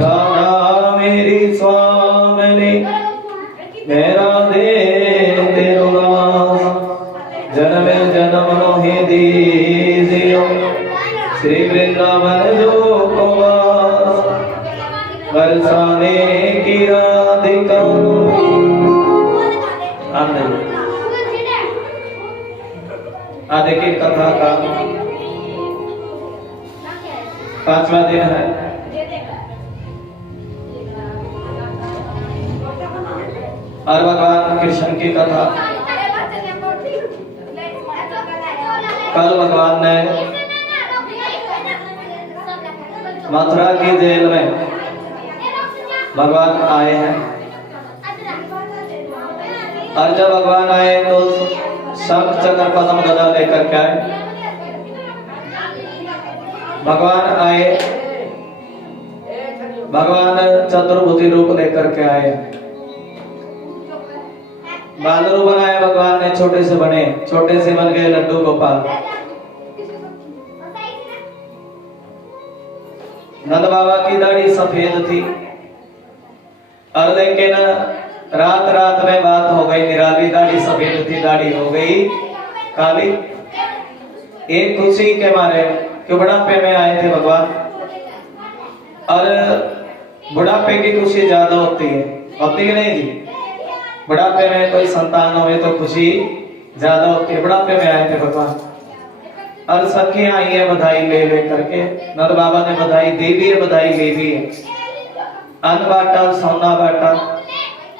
राधा मेरी स्वामिनी मेरा दे जन्म जन्म मोहि दीजियो श्री वृंदावन जो कुमार बरसाने की राधिका। देखिए कथा का 5वां दिन है। और भगवान कृष्ण की कथा कल भगवान ने मथुरा की जेल में भगवान आए हैं। और जब भगवान आए तो शंख चक्र पद्म गदा लेकर के आए। भगवान आए, भगवान चतुर्भुजी रूप लेकर के आए। बालरू बनाए भगवान ने, छोटे से बने, छोटे से बन गए लड्डू गोपाल। नंद बाबा की दाढ़ी सफेद थी और लेकिन रात रात में बात हो गई, निराली दाढ़ी सफेद थी, दाढ़ी हो गई काली। एक खुशी के मारे कि बुढ़ापे में आए थे भगवान, और बुढ़ापे की खुशी ज्यादा होती है, होती है नहीं जी? बुढ़ापे में कोई संतान हो तो खुशी ज्यादा होती है। बुढ़ापे में आए थे भगवान और सखियां आई है बधाई ले ले करके। नंद बाबा ने बधाई दी भी है, बधाई ली भी है। अन्न बांटा, सोना बांटा,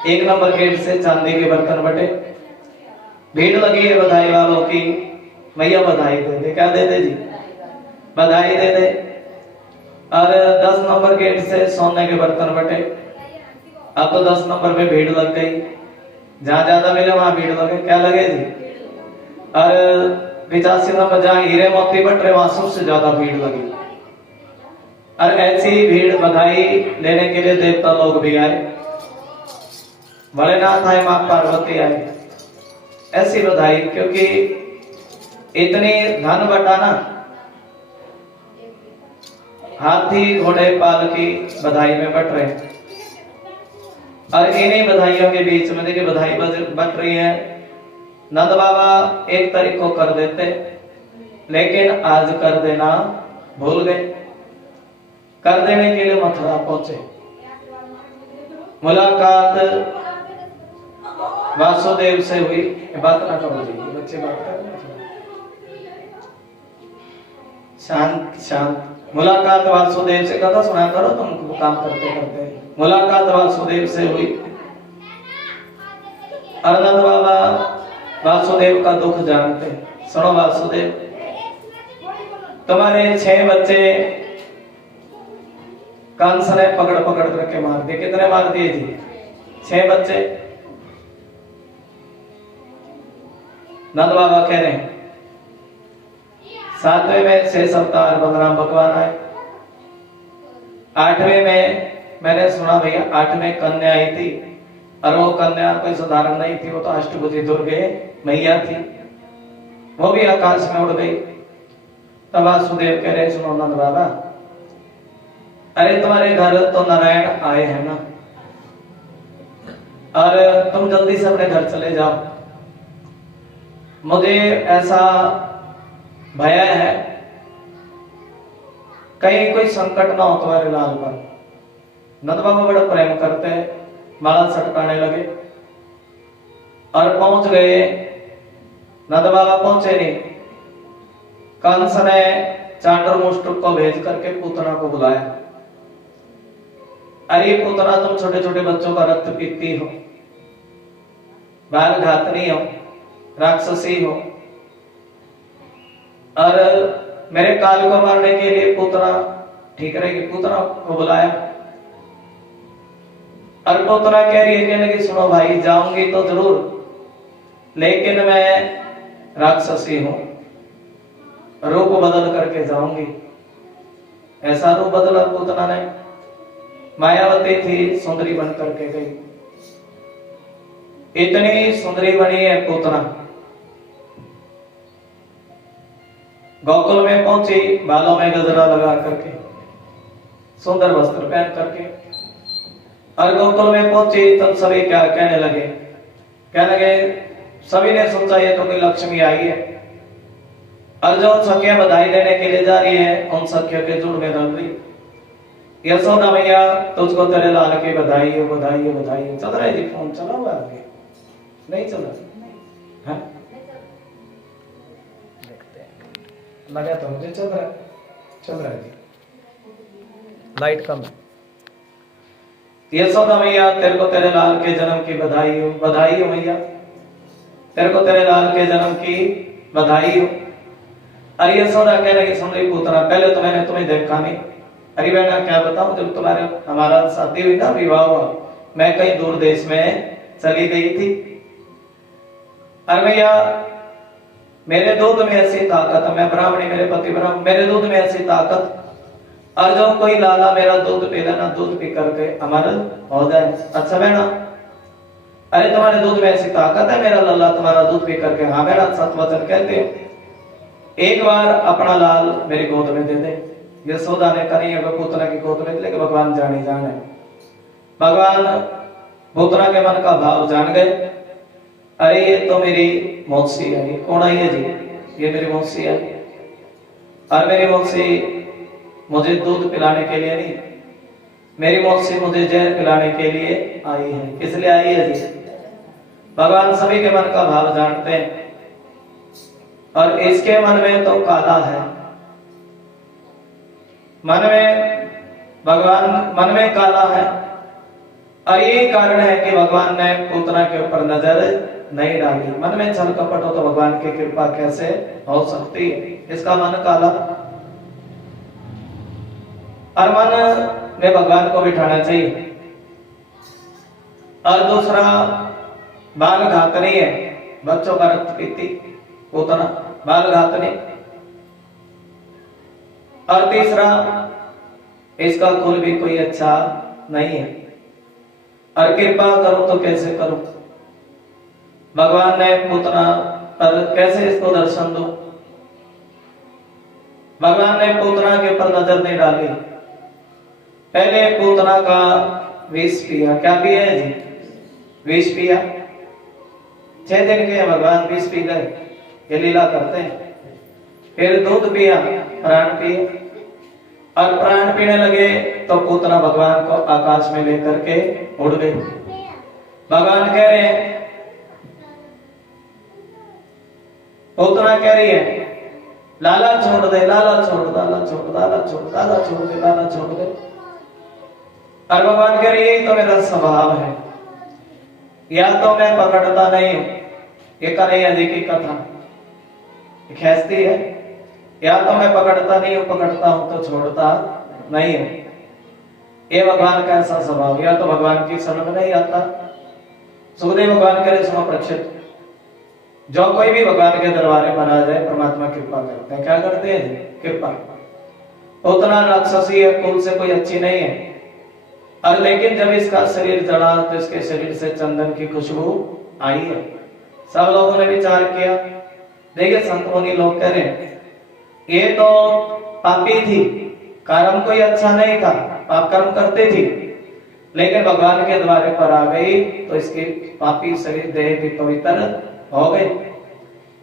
1 नंबर गेट से चांदी के बर्तन बटे। भीड़ लगी है बधाई वालों की, मैया बधाई दे दे। क्या दे दे जी? बधाई दे दे। और 10 नंबर गेट से सोने के बर्तन बटे। अब तो 10 नंबर पे भीड़ लग गई, जहां ज्यादा मिले वहां भीड़ लगे। क्या लगे जी? और 85 नंबर जहां हीरे मोती बट रहे वहां सबसे ज्यादा भीड़ लगी। और ऐसी भीड़ बधाई लेने के लिए देवता लोग भी आए, भोलेनाथ आए, मां पार्वती आए। ऐसी बधाई, क्योंकि इतनी धन बटा ना, हाथी घोड़े पाल की बधाई में बट रहे। और इन्हीं बधाइयों के बीच में देखिए बधाई बट रही है। नंद बाबा एक तारीख को कर देते, लेकिन आज कर देना भूल गए। कर देने के लिए मथुरा पहुंचे। मुलाकात वासुदेव से हुई। बात ना करो जी, बच्चे बात कर रहे हैं। शांत शांत। मुलाकात वासुदेव से, कथा सुना करो तुम काम करते करते। मुलाकात वासुदेव से हुई। नंद बाबा वासुदेव का दुख जानते। सुनो वासुदेव, तुम्हारे 6 बच्चे कंस ने पकड़ पकड़ करके मार दिए। कितने मार दिए जी? 6 बच्चे। नंद बाबा कह रहे हैं 7वें में 6 अवतार बलराम भगवान आए। 8वें में मैंने सुना भैया 8 में कन्या आई थी, और वो कन्या कोई साधारण नहीं थी, वो तो अष्टभुजी दुर्गे मैया थी। वो भी आकाश में उड़ गई। तब वासुदेव कह रहे सुनो नंद बाबा, अरे तुम्हारे घर तो नारायण आए हैं ना, और तुम जल्दी से अपने घर चले जाओ। मुझे ऐसा भय है कहीं कोई संकट ना हो तुम्हारे लाल पर। नंद बाबा बड़ा प्रेम करते, माला छटकाने लगे और पहुंच गए। नंद बाबा पहुंचे नहीं, कंस ने चांडर मुष्टुक को भेज करके पूतना को बुलाया। अरे पूतना, तुम छोटे छोटे बच्चों का रक्त पीती हो, बाल घातनी हो, राक्षसी हो, और मेरे काल को मारने के लिए पूतना ठीक रहेगी। पूतना को बुलाया और पूतना कह रही है, कहने लगी सुनो भाई, जाऊंगी तो जरूर, लेकिन मैं राक्षसी हूं, रूप बदल करके जाऊंगी। ऐसा रूप बदला पूतना ने, मायावती थी, सुंदरी बन करके गई। इतनी सुंदरी बनी है पूतना, गोकुल में पहुंची, बालों में गजरा लगा करके, सुंदर वस्त्र पहन करके, और गोकुल में पहुंची तब सभी क्या कहने लगे, कहने लगे, सभी ने सोचा ये तो कोई लक्ष्मी आई है, और जो सखियां बधाई देने के लिए जा रही है उन सखियों के जुड़ में रल रही। यशोदा मैया तुझको तेरे लाल की बधाई हो, बधाई हो, बधाई हो। चल रहा है जी फोन, चला हुआ आगे नहीं चला है? देखते हैं, लगा तो मुझे चल रहा है, चल रहा है जी, लाइट कम है। यशोदा मैया तेरे को तेरे लाल के जन्म की बधाई हो, बधाई हो मैया, तेरे को तेरे लाल के जन्म की बधाई हो। अरे यशोदा कह रही सुन रही पुत्रा, पहले तो मैंने तुम्हें देखा नहीं। अरे बेटा क्या बताऊं, जब तुम्हारे हमारा शादी हुई ना, विवाह हुआ, मैं कहीं दूर देश में चली गई थी। अरे भैया मेरे दूध में ऐसी ताकत, मैं ब्राह्मणी, मेरे पति ब्राह्मण, मेरे दूध में ऐसी ताकत, और जो कोई लाला मेरा दूध पी लेना, दूध पी करके अमर हो जाए। अच्छा बेटा, अरे तुम्हारे दूध में ऐसी ताकत है, मेरा लल्ला तुम्हारा दूध पी करके, हाँ बेटा सत वचन कहते हो, एक बार अपना लाल मेरी गोद में दे दे। यशोदा ने कहा नहीं, अगर पुत्रा की गोद में, लेकिन भगवान जाने जाने, भगवान पुत्रा के मन का भाव जान गए। अरे ये तो मेरी मौसी है। कौन आई है जी? ये मेरी मौसी है, और मेरी मौसी मुझे दूध पिलाने के लिए नहीं, मेरी मौसी मुझे जहर पिलाने के लिए आई है। किस लिए आई है जी? भगवान सभी के मन का भाव जानते हैं, और इसके मन में तो काला है, मन में भगवान मन में काला है, और ये कारण है कि भगवान ने पुतना के ऊपर नजर नहीं डाली। मन में छल कपट हो तो भगवान की कृपा कैसे हो सकती है? इसका मन काला, और मन में भगवान को बिठाना चाहिए। और दूसरा, बाल घातनी है, बच्चों का रक्त पीती पुतना, बाल घातनी। और तीसरा, इसका कुल भी कोई अच्छा नहीं है, और कृपा करूं तो कैसे करूं? भगवान ने पुतना पर कैसे इसको दर्शन दो? भगवान ने पुतना के ऊपर नजर नहीं डाली, पहले पुतना का विष पिया। क्या पिया है जी? विष पिया। 6 दिन के भगवान विष पी गए, ये लीला करते हैं। फिर दूध पिया, प्राण पिए, और प्राण पीने लगे तो पुतना भगवान को आकाश में लेकर के उड़ गए। भगवान कह रहे हैं, पुतना कह रही है लाला छोड़ दे, लाला छोड़, लाला छोड़, लाला छोड़, लाला छोड़ दे, लाला छोड़ दे। और भगवान कह रही यही तो मेरा स्वभाव है, या तो मैं पकड़ता नहीं हूं, ये कन्हैया जी की कथा खेचती है, या तो मैं पकड़ता नहीं हूं, पकड़ता हूं तो छोड़ता नहीं हूं। ये भगवान का ऐसा स्वभाव, या तो भगवान की समझ में नहीं आता। सुखदेव भगवान करे सुनो परीक्षित, जो कोई भी भगवान के दरबार में आ जाए परमात्मा कृपा करते हैं। क्या करते हैं जी? कृपा। उतना राक्षसी है, कुल से कोई अच्छी नहीं है, और लेकिन जब इसका शरीर जड़ा तो इसके शरीर से चंदन की खुशबू आई है। सब लोगों ने विचार किया, देखिए संत मुनि लोग कह रहे हैं ये तो पापी थी, कर्म कोई अच्छा नहीं था, पाप कर्म करते थी, लेकिन भगवान के द्वारे पर आ गई तो इसकी पापी शरीर देह भी पवित्र हो गई।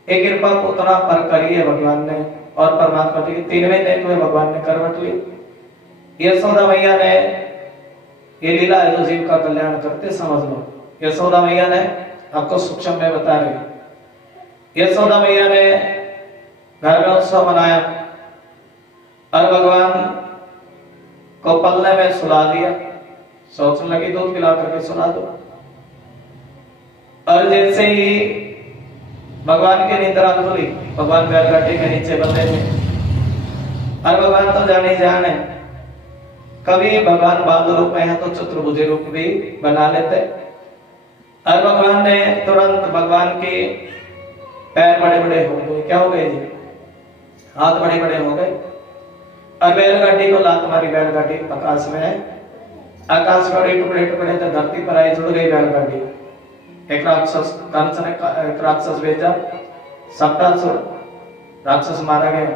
एक कृपा को उतना पर करी है भगवान ने, और परमात्मा की 3 महीने में भगवान ने करवट ली। यशोदा मैया ने, ये लीला है जो जीव का कल्याण करते, समझ लो। यशोदा मैया ने आपको सूक्ष्म में बता रही, यशोदा मैया ने घर में उत्सव मनाया, और भगवान को पल्ले में सुला दिया, सोचने लगी दूध पिला करके सुला दो। और जैसे ही भगवान की निद्रा खुली, भगवान बैलगाड़ी के नीचे बंधे थे, और भगवान तो जाने जान है, कभी भगवान बाल रूप में है तो चतुर्भुज रूप भी बना लेते। और भगवान ने तुरंत, भगवान के पैर बड़े बड़े हो गए, क्या हो गए जी? हाथ बड़े बड़े हो गए, और बैलगाड़ी को लात मारी, बैलगाड़ी आकाश में है, आकाश में टुकड़े टुकड़े तो धरती पर आई, जुड़ गई बैलगाड़ी। एक राक्षस, कंस ने एक राक्षस भेजा, सप्तासुर राक्षस मारा गया।